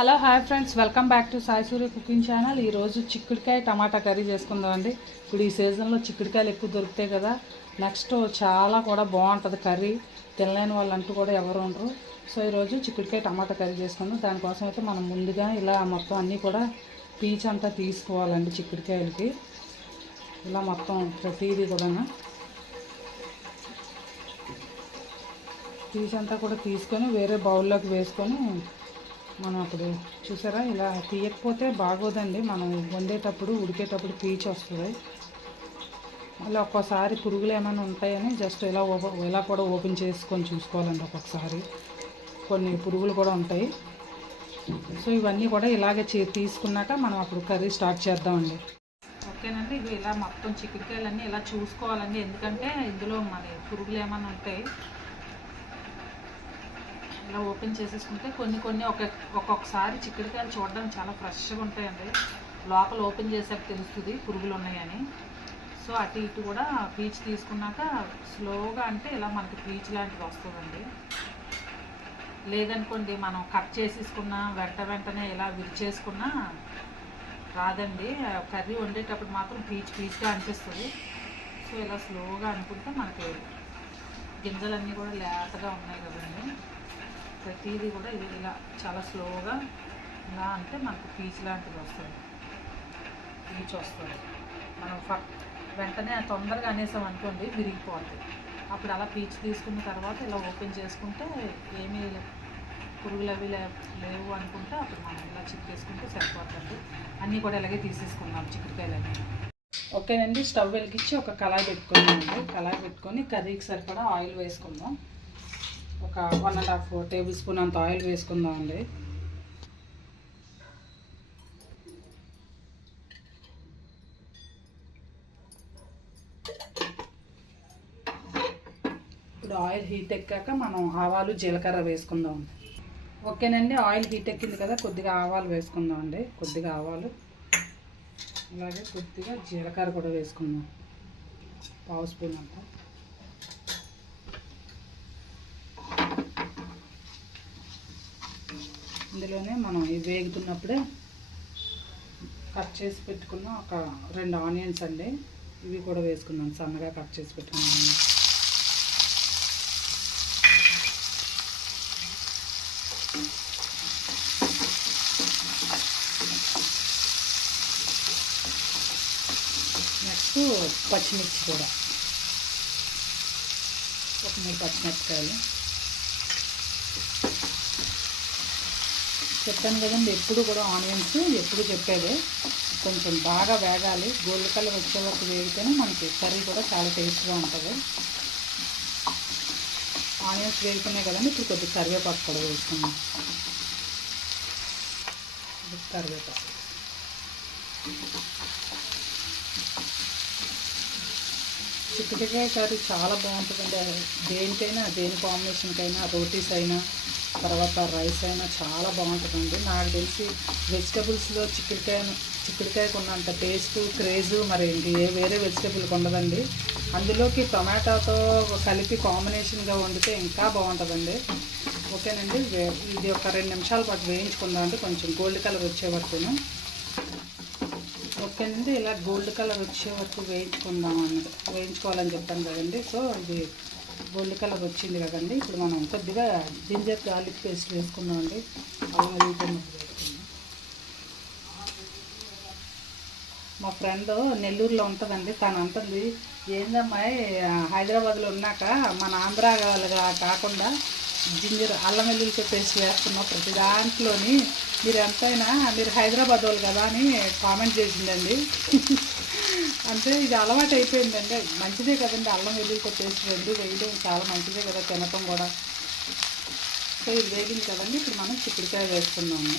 Hello hi friends, welcome back to Sai Surya cooking channel. ఈరోజు చిక్కుడుకాయ టమాటా curry చేసుకుందాం అండి. ఇప్పుడు ఈ సీజన్లో చిక్కుడుకాయలు ఎక్కువ దొరుకుతాయి కదా. నెక్స్ట్ చాలా కూడా బాగుంటుంది కర్రీ. తినలేని వాళ్ళంటూ కూడా ఎవరు ఉండరు. సో ఈరోజు చిక్కుడుకాయ టమాటా కర్రీ చేసుకుందాం. దానికోసం అయితే మనం ముందుగా ఇలా మొత్తం అన్నీ కూడా పీచ్ అంతా తీసుకోవాలండి. చిక్కుడుకాయలకి ఇలా మొత్తం ప్రతిదీ కూడా పీచ్ అంతా కూడా తీసుకొని వేరే బౌల్లోకి వేసుకొని మనం అప్పుడు చూసారా ఇలా తీయకపోతే బాగోదండి. మనం వండేటప్పుడు ఉడికేటప్పుడు పీచు వస్తుంది. మళ్ళీ ఒక్కోసారి పురుగులు ఏమైనా ఉంటాయని జస్ట్ ఇలా కూడా ఓపెన్ చేసుకొని చూసుకోవాలండి. ఒక్కొక్కసారి కొన్ని పురుగులు కూడా ఉంటాయి. సో ఇవన్నీ కూడా ఇలాగే తీసుకున్నాక మనం అప్పుడు కర్రీ స్టార్ట్ చేద్దామండి. ఓకేనండి, ఇవి ఇలా మొత్తం చిక్కుడుకాయలన్నీ ఇలా చూసుకోవాలండి. ఎందుకంటే ఇందులో మరి పురుగులు ఏమైనా ఉంటాయి. ఇలా ఓపెన్ చేసేసుకుంటే కొన్ని ఒక్కొక్కసారి చిక్కుడుకాయలు చూడడానికి చాలా ఫ్రెష్గా ఉంటాయండి. లోపల ఓపెన్ చేసాక తెలుస్తుంది పురుగులు ఉన్నాయని. సో అటు ఇటు కూడా పీచ్ తీసుకున్నాక స్లోగా అంటే ఇలా మనకి పీచ్ లాంటిది వస్తుందండి. లేదనుకోండి మనం కట్ చేసేసుకున్నా వెంటనే ఇలా విరిచేసుకున్నా రాదండి. కర్రీ వండేటప్పుడు మాత్రం పీచ్గా అనిపిస్తుంది. సో ఇలా స్లోగా అనుకుంటే మనకి గింజలన్నీ కూడా లేతగా ఉన్నాయి కదండి. ప్రతిదీ కూడా ఇది ఇలా చాలా స్లోగా ఇలా అంటే మనకు పీచ్ లాంటిది వస్తుంది. పీచ్ వస్తుంది. మనం వెంటనే తొందరగా అనేసాం అనుకోండి విరిగిపోతుంది. అప్పుడు అలా పీచ్ తీసుకున్న తర్వాత ఇలా ఓపెన్ చేసుకుంటే ఏమీ పురుగులు అవి లేవు అనుకుంటే అప్పుడు మనం ఇలా చిక్కేసుకుంటే సరిపోతుంది. అన్నీ కూడా ఇలాగే తీసేసుకున్నాం చిక్కుడుకాయలన్నీ. ఓకేనండి, స్టవ్ వెలిగించి ఒక కళాయి పెట్టుకున్నామండి. కళాయి పెట్టుకొని కర్రీకి సరిపడా ఆయిల్ వేసుకుందాం. ఒక 1.5 టేబుల్ స్పూన్ అంత ఆయిల్ వేసుకుందామండి. ఇప్పుడు ఆయిల్ హీట్ ఎక్కాక మనం ఆవాలు జీలకర్ర వేసుకుందాం. ఓకేనండి, ఆయిల్ హీట్ ఎక్కింది కదా, కొద్దిగా ఆవాలు వేసుకుందామండి. కొద్దిగా ఆవాలు, అలాగే కొద్దిగా జీలకర్ర కూడా వేసుకుందాం, 1/2 స్పూన్ అంతా. ఇందులోనే మనం ఇవి వేగుతున్నప్పుడే కట్ చేసి పెట్టుకున్న ఒక 2 ఆనియన్స్ అండి, ఇవి కూడా వేసుకుందాం. సన్నగా కట్ చేసి పెట్టుకున్నాం. నెక్స్ట్ పచ్చిమిర్చి కూడా ఒక 3 పచ్చిమిరపకాయలు. చెప్పాను కదండి, ఎప్పుడు కూడా ఆనియన్స్ ఎప్పుడు చెప్పేదే కొంచెం బాగా వేగాలి. గోల్డ్ కలర్ వచ్చే వరకు వేగితేనే మనకి కర్రీ కూడా చాలా టేస్ట్గా ఉంటుంది. ఆనియన్స్ వేగుతున్నాయి కదండి, ఇప్పుడు కొద్దిగా కరివేపాకు కూడా వేసుకున్నాం. కరివేపాకు చిక్కుడుకాయ కర్రీ చాలా బాగుంటుందండి. దేనికైనా, దేని కాంబినేషన్కైనా, రోటీస్ అయినా తర్వాత రైస్ అయినా చాలా బాగుంటుందండి. నాకు తెలిసి వెజిటబుల్స్లో చిక్కుడుకాయకు ఉన్నంత టేస్ట్ క్రేజు మరి వేరే వెజిటబుల్కి ఉండదండి. అందులోకి టొమాటోతో కలిపి కాంబినేషన్గా వండితే ఇంకా బాగుంటుందండి. ఓకేనండి, ఇది ఒక 2 నిమిషాల పాటు వేయించుకుందాం అండి, కొంచెం గోల్డ్ కలర్ వచ్చే వరకును. ఓకేనండి, ఇలా గోల్డ్ కలర్ వచ్చే వరకు వేయించుకోవాలని చెప్పాను కదండి. సో ఇది గోల్డ్ కలర్ వచ్చింది కదండి. ఇప్పుడు మనం కొద్దిగా జింజర్ గార్లిక్ పేస్ట్ వేసుకున్నామండి. అల్లం వెల్లుల్లి వేసుకున్నాం. మా ఫ్రెండ్ నెల్లూరులో ఉంటుందండి, తను అంటుంది, ఏందమ్మా హైదరాబాద్లో ఉన్నాక మన ఆంధ్ర కాకుండా అల్లం వెల్లుల్లి పేస్ట్ వేస్తున్నాం ప్రతి దాంట్లోని, మీరు ఎంతైనా మీరు హైదరాబాద్ వాళ్ళు కదా అని కామెంట్ చేసిందండి. అంటే ఇది అలవాటు అయిపోయిందండి. మంచిదే కదండి, అల్లం వెల్లుల్లి పేస్ట్ వేయడం చాలా మంచిదే కదా, తినటం కూడా. సో ఇది వేగింది కదండి, ఇప్పుడు మనం చిక్కుడుకాయ వేసుకున్నాము.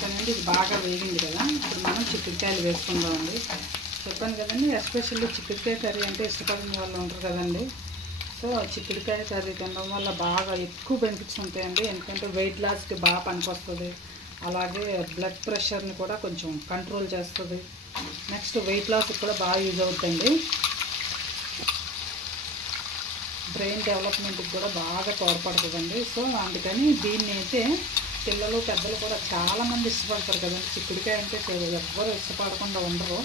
కానీ ఇది బాగా వేగింది కదా, ఇప్పుడు మనం చిక్కుడుకాయలు వేసుకుందామండి. చెప్పాను కదండి, ఎస్పెషల్లీ చిక్కుడుకాయ కర్రీ అంటే ఇష్టపడిన వాళ్ళు ఉంటారు కదండి. సో చిక్కుడుకాయ కర్రీ తినడం వల్ల బాగా ఎక్కువ బెనిఫిట్స్ ఉంటాయండి. ఎందుకంటే వెయిట్ లాస్కి బాగా పనికొస్తుంది. అలాగే బ్లడ్ ప్రెషర్ని కూడా కొంచెం కంట్రోల్ చేస్తుంది. నెక్స్ట్ వెయిట్ లాస్కి కూడా బాగా యూజ్ అవుతుందండి. బ్రెయిన్ డెవలప్మెంట్కి కూడా బాగా తోడ్పడుతుందండి. సో అందుకని దీన్ని అయితే పిల్లలు పెద్దలు కూడా చాలామంది ఇష్టపడతారు కదండి. చిక్కుడుకాయ అంటే ఎవ్వరు ఇష్టపడకుండా ఉండరు.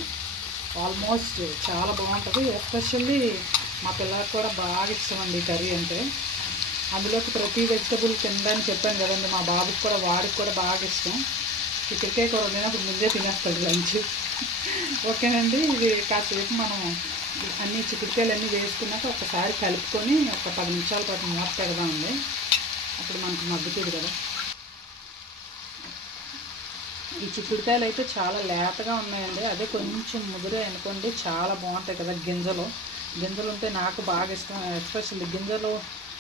ఆల్మోస్ట్ చాలా బాగుంటుంది. ఎస్పెషల్లీ మా పిల్లలకు కూడా బాగా ఇష్టం అండి కర్రీ అంటే. అందులోకి ప్రతి వెజిటబుల్ తినడానికి చెప్పాను కదండి, మా బాబుకి కూడా వాడికి కూడా బాగా ఇష్టం. చిక్కుడుకాయ కూర తినప్పుడు ముందే తినేస్తాడు లంచ్. ఓకేనండి, ఇది కాసేపు మనం అన్ని చిక్కుడుకాయలు అన్నీ వేసుకున్నాక ఒకసారి కలుపుకొని ఒక 10 నిమిషాల పాటు మూత పెడదామండి. అప్పుడు మనకు మగ్గుతుంది కదా. ఈ చిక్కుడుకాయలు అయితే చాలా లేతగా ఉన్నాయండి. అదే కొంచెం ముదిరే అనుకోండి చాలా బాగుంటాయి కదా. గింజలు ఉంటే నాకు బాగా ఇష్టం. ఎస్పెషల్లీ గింజలు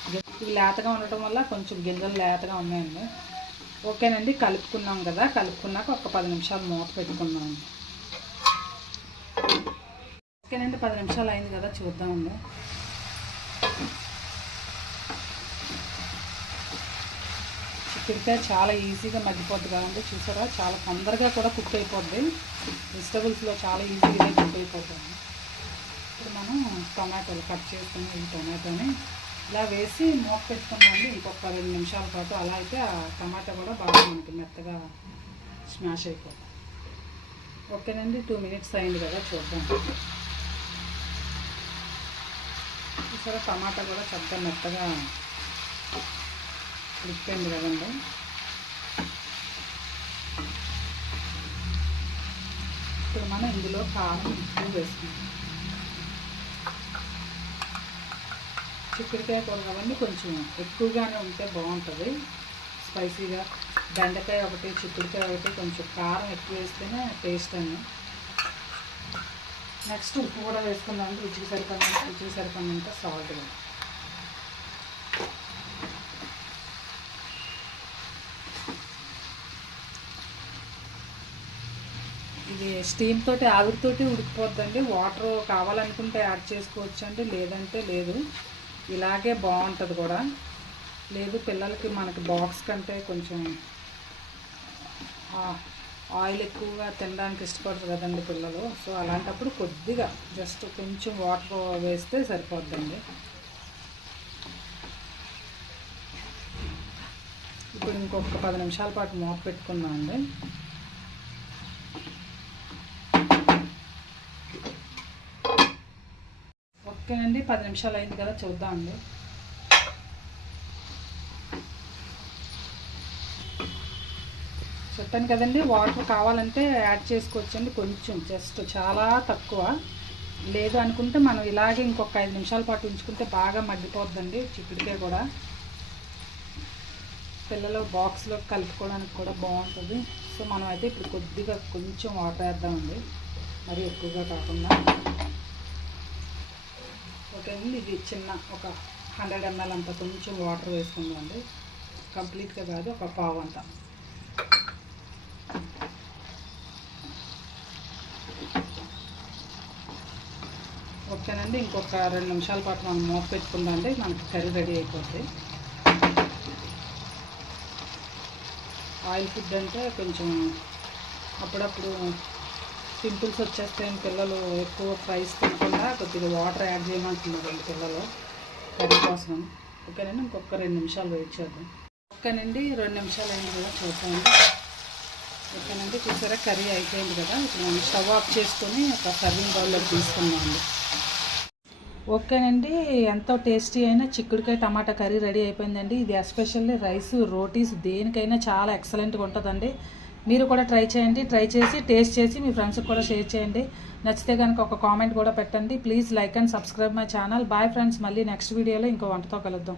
ఇవి లేతగా ఉండటం వల్ల కొంచెం గింజలు లేతగా ఉన్నాయండి. ఓకేనండి, కలుపుకున్నాం కదా. కలుపుకున్నాక ఒక 10 నిమిషాలు మూత పెట్టుకున్నాం. ఓకేనండి, 10 నిమిషాలు అయింది కదా, చూద్దామండి. చిక్కుడుకాయ చాలా ఈజీగా మగ్గిపోద్ది కదండి. చూసారా, చాలా తొందరగా కూడా కుక్ అయిపోద్ది. వెజిటబుల్స్లో చాలా ఈజీగా కుక్ అయిపోతుంది. ఇప్పుడు మనం టొమాటోలు కట్ చేసుకుని ఈ టొమాటోని ఇలా వేసి మూత పెట్టుకున్నామండి ఇంకొక 2 నిమిషాల పాటు. అలా అయితే ఆ టమాటా కూడా బాగా మనకి మెత్తగా స్మాష్ అయిపోతుంది. ఓకేనండి, 2 మినిట్స్ అయింది కదా, చూద్దాం. చూసారా, టమాటా కూడా చక్కగా మెత్తగా ఉడికిపోయింది కదండి. ఇప్పుడు మనం ఇందులో కారం ఉప్పు వేసుకుంటాం. చిక్కుడుకాయ కూర అవన్నీ కొంచెం ఎక్కువగానే ఉంటే బాగుంటుంది స్పైసీగా. బెండకాయ ఒకటి, చిక్కుడుకాయ ఒకటి, కొంచెం కారం ఎక్కువ వేస్తేనే టేస్ట్ అండి. నెక్స్ట్ ఉప్పు కూడా వేసుకుందాం. రుచికి సరిపడినంత సాల్ట్. ఇది స్టీమ్ తోటి ఆవిరితోటి ఉడికిపోద్దండి. వాటర్ కావాలనుకుంటే యాడ్ చేసుకోవచ్చు అండి, లేదంటే లేదు. ఇలాగే బాగుంటుంది కూడా. లేదు పిల్లలకి మనకి బాక్స్ కంటే కొంచెం ఆయిల్ ఎక్కువగా తినడానికి ఇష్టపడతారు కదండి పిల్లలు. సో అలాంటప్పుడు కొద్దిగా జస్ట్ కొంచెం వాటర్ వేస్తే సరిపోద్దండి. ఇప్పుడు ఇంకొక 10 నిమిషాల పాటు మూత పెట్టుకుందాం అండి. ఓకేనండి, 10 నిమిషాలు అయింది కదా, చూద్దామండి. చెప్పాను కదండి, వాటర్ కావాలంటే యాడ్ చేసుకోవచ్చండి. కొంచెం జస్ట్ చాలా తక్కువ. లేదు అనుకుంటే మనం ఇలాగే ఇంకొక 5 నిమిషాల పాటు ఉంచుకుంటే బాగా మగ్గిపోద్దండి చిక్కుడుకాయ కూడా. పిల్లలు బాక్స్లో కలుపుకోవడానికి కూడా బాగుంటుంది. సో మనం అయితే ఇప్పుడు కొద్దిగా కొంచెం వాటర్ వేద్దామండి, మరి ఎక్కువగా కాకుండా. ఓకేనండి, ఇది చిన్న ఒక 100 ml అంత కొంచెం వాటర్ వేసుకుందామండి. కంప్లీట్గా కాదు, ఒక పావు అంతా. ఓకేనండి, ఇంకొక 2 నిమిషాల పాటు మనం మూత పెట్టుకుందామండి. మనకి కర్రీ రెడీ అయిపోద్ది. ఆయిల్ ఫుడ్ అంటే కొంచెం అప్పుడప్పుడు పింపుల్స్ వచ్చేస్తాయని పిల్లలు ఎక్కువ ఫ్రైస్ తినకుండా కొద్దిగా వాటర్ యాడ్ చేయమంటున్నారండి పిల్లలు కర్రీ కోసం. ఓకేనండి, ఇంకొక 2 నిమిషాలు వెయిట్ చేద్దాం. ఓకేనండి, 2 నిమిషాలు అయింది కదా, చూద్దామండి. ఓకేనండి, చూసారా కర్రీ అయిపోయింది కదా. ఇప్పుడు మనం స్టవ్ ఆఫ్ చేసుకొని ఒక సర్వింగ్ బౌల్లోకి తీసుకుందామండి. ఓకేనండి, ఎంతో టేస్టీ అయిన చిక్కుడుకాయ టమాటా కర్రీ రెడీ అయిపోయిందండి. ఇది ఎస్పెషల్లీ రైస్, రోటీస్ దేనికైనా చాలా ఎక్సలెంట్గా ఉంటుందండి. మీరు కూడా ట్రై చేయండి. ట్రై చేసి టేస్ట్ చేసి మీ ఫ్రెండ్స్కి కూడా షేర్ చేయండి. నచ్చితే కనుక ఒక కామెంట్ కూడా పెట్టండి. Please like and subscribe my channel. Bye friends, మళ్ళీ నెక్స్ట్ వీడియోలో ఇంకో వంటతో కలుద్దాం.